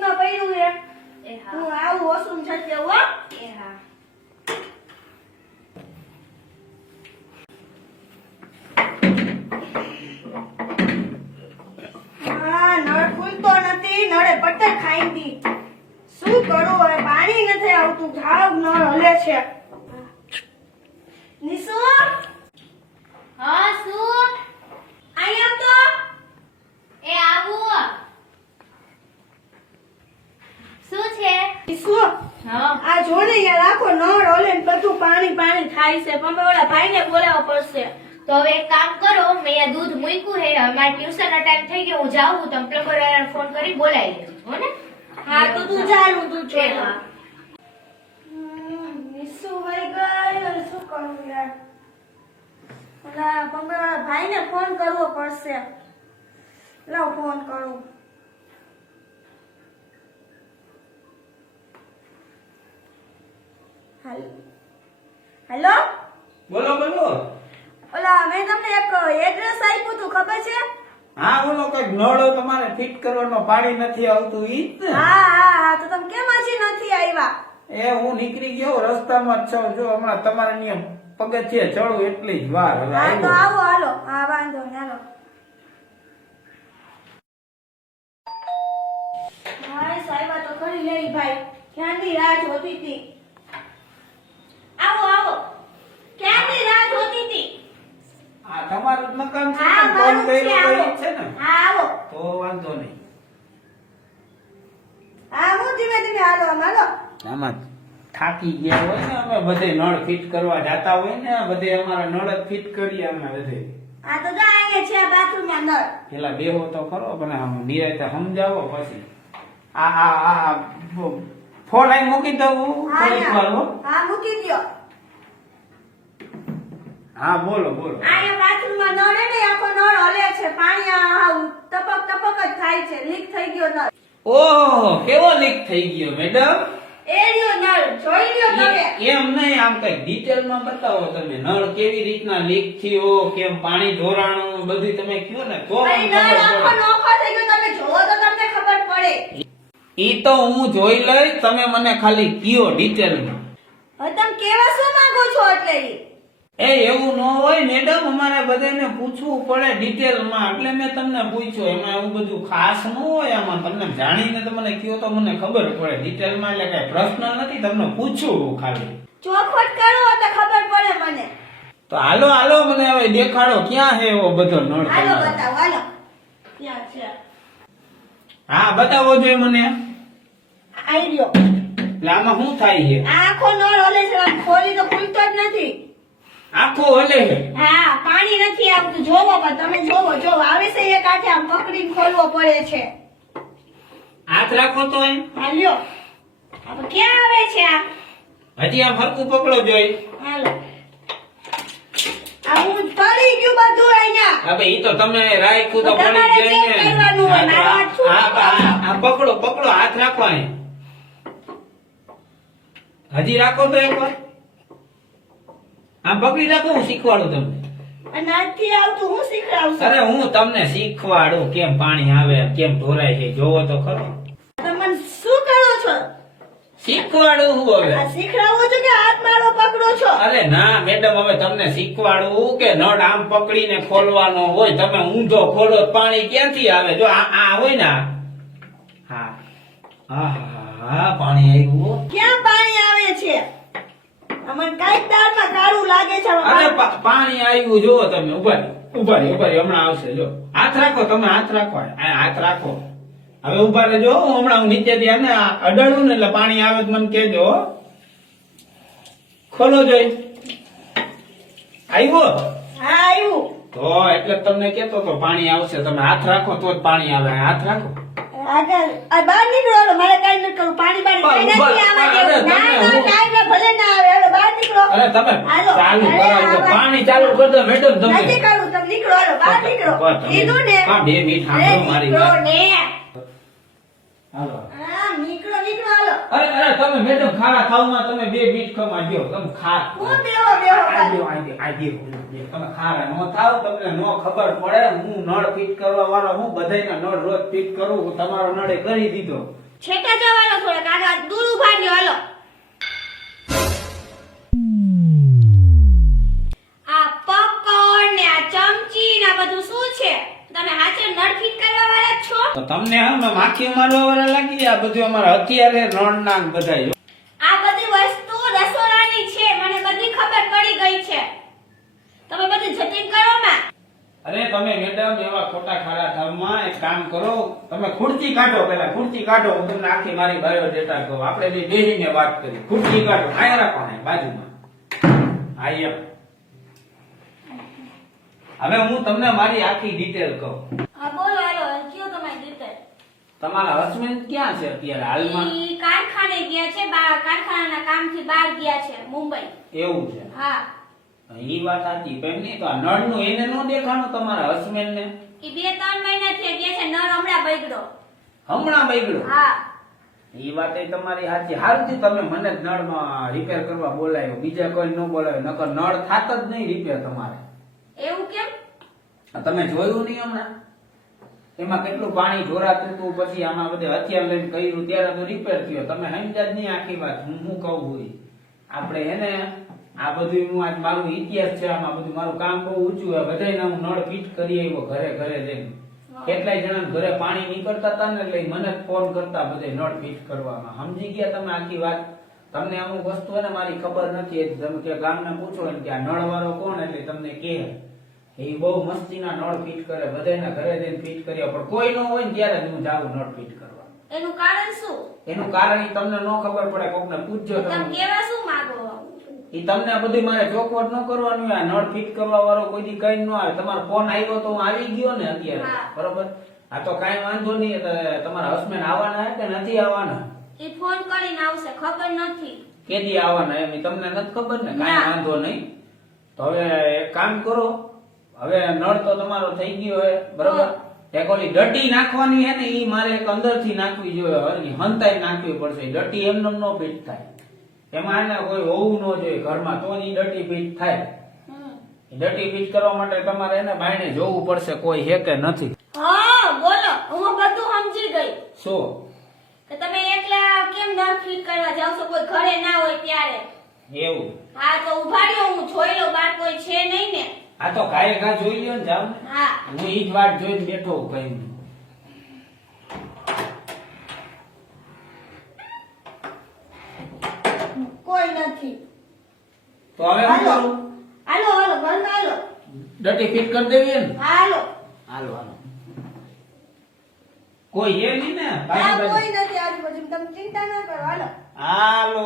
સિંકમાં પડ્યું છે. એ હા. હું આવું ઓસું છટકે હો. એ હા. આ નળ ખુલતો નથી, નળે પટ્ટર ખાઈ દી. શું કરું હવે? પાણી નથી આવતું, જાવ નળ હલે છે. નિશુ, હા શું? અહીંયા આવ એ આવું. શું છે? તો. નિશુ, હા. આ જોને યાર આખો નળ હલે ને બધું પાણી પાણી થાય છે. પણ હવે ઓલા ભાઈને બોલાવવો પડશે. તો હવે એક કામ કરો, મેં અહીંયા દૂધ મૂક્યું હે, અમારા ટ્યુશન નો ટાઈમ થઈ ગયો, હું જાઉં, તમે પ્લમ્બર વાળાને ફોન કરી બોલાવી લેજો, હો ને? હા તો તું ચાલુ તું એ છો. હા. નિશુ વઈ ગઈ, હવે શું કરું યાર? ઓલા પંબેવાળા ભાઈને ફોન કરવો પડશે. લાવ ફોન કરું. હેલો, બોલો બોલો. ઓલા મેં તમને એક એડ્રેસ આપ્યું તું, ખબર છે? હા, ઓલો કઈક નળો તમારે ફિટ કરવાનો પાણી નથી આવતું ઈ જ ને? હા હા હા, તો તમે કેમ હજી નથી આવ્યા? એ હું નીકળી ગયો રસ્તામાં જ છું. જો હમણાં તમારા નિયમ પગથિયે ચડું એટલી જ વાર. હવે હા તો આવ્યો. આવો, હાલો. હા વાંધો નહીં, હાલો. હા સાહેબા તો ખરી લઈ ભાઈ, ક્યાંની રાહ જોતી હતી. આવો આવો, ક્યાંની રાહ જોતી હતી. આ તમારું જ મકાન છે હા ને? ફોન મારું જ છે, કર્યો તો આવો. ઈ જ છે ને? હા આવો. તો વાંધો નહીં. હા હું ધીમે ધીમે હાલો, આમ હાલો. આમાં થાકી ગયા હોય ને અમે બધે નળ ફિટ કરવા જાતા હોય ને, બધે અમારા નળ જ ફિટ કરીએ અમે બધે. આ તો જો અહીંયા છે બાથરૂમમાં નળ. પેલા બેહો તો ખરો, પણ આમ નિરાંતે સમજાવો પછી. ફોન અહીં મૂકી દઉં હા થોડીક વાર હો. હા મૂકી દ્યો. હા બોલો બોલો. અહીંયા બાથરૂમમાં નળ હે ને, આખો નળ હલે છે. પાણી આ ટપક ટપક જ થાય છે. લીક થઈ ગયો નળ. ઓહો, કેવો લીક થઈ ગયો મેડમ? એ રહ્યો નળ, જોઈ લ્યો તમે. એમ નહીં, આમ કઈ ડિટેલમાં બતાવો તમે. નળ કેવી રીતના લીક થયો, કેમ પાણી ઢોરાણું, બધું તમે કયો ને તો મને અહીં નળ આખો ખબર નોખો થઈ ગયો, તમે જોવો તો તમને ખબર પડે. પડે. ઈ તો હું જોઈ લઈશ, તમે મને ખાલી કયો ડિટેલમાં. હવે તમે કેવા શું માંગો છો એટલે ઈ? એ એવું ન હોય મેડમ, અમારે બધાને પૂછવું પડે ડિટેલમાં, એટલે મેં તમને પૂછ્યું. એમાં એવું બધું ખાસ ન હોય. આમાં તમને જાણીને તમને કયો તો મને ખબર પડે ડિટેલમાં. એટલે કઈ પ્રશ્ન નથી, તમને પૂછવું ખાલી. ચોખવટ કરો તો ખબર પડે મને. તો હાલો હાલો, મને હવે દેખાડો ક્યાં છે એવો બધો નળ હાલો તમારો? બતાવો, હાલો. ક્યાં છે? હા બતાવો જોઈએ મને. આઈ રહ્યો. એટલે આમાં શું થાય છે? આ આખો નળ હલે છે, આમ ખોલી તો ખુલતો જ નથી. આખો હલે છે? હા પાણી નથી આવતું. જોવો પણ તમે જોવો, જો આવે છે એક હાથે આમ પકડીને ખોલવો પડે છે. હાથ રાખો તો એમ. હાલ્યો. હવે ક્યાં આવે છે આ? હજી આમ હરકું પકડો જોઈ. હાલો. આ હું પડી ગયું બધું અહીંયા. હવે ઈ તો તમે રાખ્યું તો તમારે પડી જાય check કરવાનું હોય, ને. મારો હાથ શું આ પકડો પકડો, હાથ રાખો અહીં. હજી રાખો તો એકવાર. આમ પકડી રાખો, હું શીખવાડું તમને. અને નથી આવતું, હું શીખડાવશું. અરે હું તમને શીખવાડું કેમ પાણી આવે, કેમ ઢોરાય છે. જોવો તો ખરો. તમે મને શું કરો છો? શીખવાડું હું હવે. આ શીખડાવો છો કે હાથ મારો પકડો છો? અરે ના મેડમ, હવે તમને શીખવાડું કે નળ આમ પકડીને ખોલવાનો હોય. તમે ઊંધો ખોલો તો પાણી ક્યાંથી આવે? જો આ હોય ને આ. હા હા હા, પાણી આવ્યું. ક્યાં પાણી આવે છે? અમને કાંઈક દાળમાં કાળું લાગે છે. હવે અરે પાણી આવ્યું. જો તમે ઉભા રહ્યો, હમણાં આવશે. જો હાથ રાખો, તમે હાથ રાખો, આ હાથ રાખો. હવે ઉભા રહેજો, હું હમણાં નીચેથી આને અડાડું ને એટલે પાણી આવે તો મને કહેજો. ખોલો જોઈ. આવ્યો? હા આવ્યું. તો એટલે જ તમને કેતો તો પાણી આવશે. તમે હાથ રાખો તો જ પાણી આવે. હાથ રાખો. આગળ આ બહાર નીકળો. હાલો, મારે કાંઈ નથી કરવું. પાણી બાણી કાંઈ નથી આવવા દેવું. અરે, ના તમે ના હું- કાંઈ ના, ભલે ના આવે. હાલો, બહાર નીકળો. અરે તમે હાલો. ચાલુ અરે, કરાવજો. આવા- પાણી ચાલુ કરી દો મેડમ તમે. નથી કરવું. તમે નીકળો. હાલો, બહાર નીકળો. કીધું ને. હા, 2 મિનિટ અરે, સાંભળો મારી નીકળો વાત. ને. હાલો. હા નીકળો નીકળો. હાલો. અરે તમે મેડમ ખારા ખાવામાં તમે 2 મિનિટ ખમા દ્યો. તમે ખા હું બેહો બેહો. આ દ્યો. તમે ખારા નો થાવ, તમને નો ખબર પડે. હું નળ ફિટ કરવા વાળો હું, બધાયના નળ રોજ ફિટ કરું. હું તમારો નળે કરી દીધો. છેટા જવાનો થોડે કાકા દૂર ઉભા રહ્યો હાલો આ પકોડ ને આ ચમચી ને આ બધું શું છે તમે હાથે નળ ફિટ કરવા વાળા જ છો તો તમને હવે માખી મારવા વાળા લાગી આ બધું અમારા અત્યારે નળ નાક બધાય આ બધી વસ્તુ રસોડાની છે મને બધી ખબર પડી ગઈ છે તમે બધું જતીન કરો માં અરે તમે મેડમ એવા ખોટા ખારા ધામમાં એક કામ કરો તમે ખુરચી કાઢો પેલા ખુરચી કાઢો હું તમને આખી મારી બાયોડેટા કહું આપણે બે બેહીને વાત કરી ખુરચી કાઢો આયા રાખો ને બાજુમાં આયા હવે હું તમને મારી આખી ડિટેલ કહું હા બોલો હાલો કયો તમારી ડિટેલ તમારા હસબન્ડ ક્યાં છે અત્યારે હાલમાં ઈ કારખાને ગયા છે કારખાનાના કામથી બહાર ગયા છે મુંબઈ એવું છે હા ઈ વાત સાચી પેમ નહીં તો આ નળનું એને નો દેખાણું તમારા હસબન્ડ ને ઈ 2-3 મહિના થી ગયા છે નળ હમણાં બગડ્યો હમણાં બગડ્યો હા ઈ વાત એ તમારી સાચી હાલથી તમે મને જ નળમાં રિપેર કરવા બોલાયો બીજા કોઈ ન બોલાયો નકર નળ થાત જ નહીં રિપેર તમારે એવું કેમ આ તમે જોયું નહીં હમણાં એમાં કેટલું પાણી ઢોરાતું હતું પછી આમાં બધે હથિયાર લઈને કર્યું ત્યારે તો રિપેર થયો તમે સમજ્યા જ નહીં આખી વાત હું કહું હોય આપણે એને આ બધું હું આજ મારું ઇતિહાસ છે આમાં બધું મારું કામ બહુ ઊંચું છે બધાયને હું નળ ફિટ કરી આવ્યો ઘરે ઘરે જઈને કેટલાય જણા ઘરે પાણી નીકળતા હતા ને એટલે મને જ ફોન કરતા બધે નળ ફિટ કરવામાં સમજી ગયા તમે આખી વાત તમને અમુક વસ્તુ છે ને મારી ખબર નથી તમે કે ગામને પૂછો ને કે આ નળ વાળો કોણ એટલે તમને કહે એ બહુ મસ્તીના નળ ફિટ કરે બધાયના ઘરે જઈને ફિટ કર્યા પણ કોઈ ન હોય ને ત્યારે જ હું જાઉં નળ ફિટ કરવા એનું કારણ શું એનું કારણ ઈ તમને ન ખબર પડે કોકને પૂછજો તમે તમે કેવા શું માંગો ઈ તમને આ બધું મારે ચોખવટ ન કરવાનું આ નળ ફિટ કરવા વાળો કોઈ દી કઈ ન આવે તમારો ફોન આવ્યો તો હું આવી ગયો ને અત્યારે હા. બરોબર આ તો કાઈ વાંધો નહીં એટલે તમારા હસબન્ડ આવવાના હે કે નથી આવવાના ઈ ફોન કરીને આવશે ખબર નથી કેદી આવવાના એમ ઈ તમને નથી ખબર ને કાઈ ના. વાંધો નહીં તો હવે એક કામ કરો હવે નળ તો તમારો થઈ ગયો હે બરોબર હા. એક ઓલી ડટી નાખવાની હે ને ઈ મારે એક અંદરથી નાખવી જોઈએ હરકી હંતાઈ નાખવી પડશે ઈ ડટી એમને નો ફિટ થાય એમાં એને કોઈ હોવું ન જોઈએ ઘરમાં તો જ ઈ ડટી ફિટ થાય ઈ ડટી ફિટ કરવા માટે તમારે એને બાયણે જોવું પડશે કોઈ હે કે નથી હા બોલો હું બધું સમજી ગઈ શું કે તમે એકલા કેમ નળ ફિટ કરવા જાવ છો કોઈ ઘરે ના હોય ત્યારે એવું હા તો ઉભા રહ્યો હું જોઈ લઉં બાર કોઈ છે નહીં ને આ તો ઘાય ઘા જોઈ લ્યો ને જાવ ને હા હું ઈ જ વાત જોઈને બેઠો હું કઈ કોઈ નથી તો હવે શું હાલો કરું હાલો હાલો ઘરમાં હાલો ડટી ફિટ કરી દેવી હે ને હાલો હાલો હાલો કોઈ હે નહીં ને આ બાજુ બાજુ કોઈ નથી આજુબાજુ તમે ચિંતા ના કરો હાલો હાલો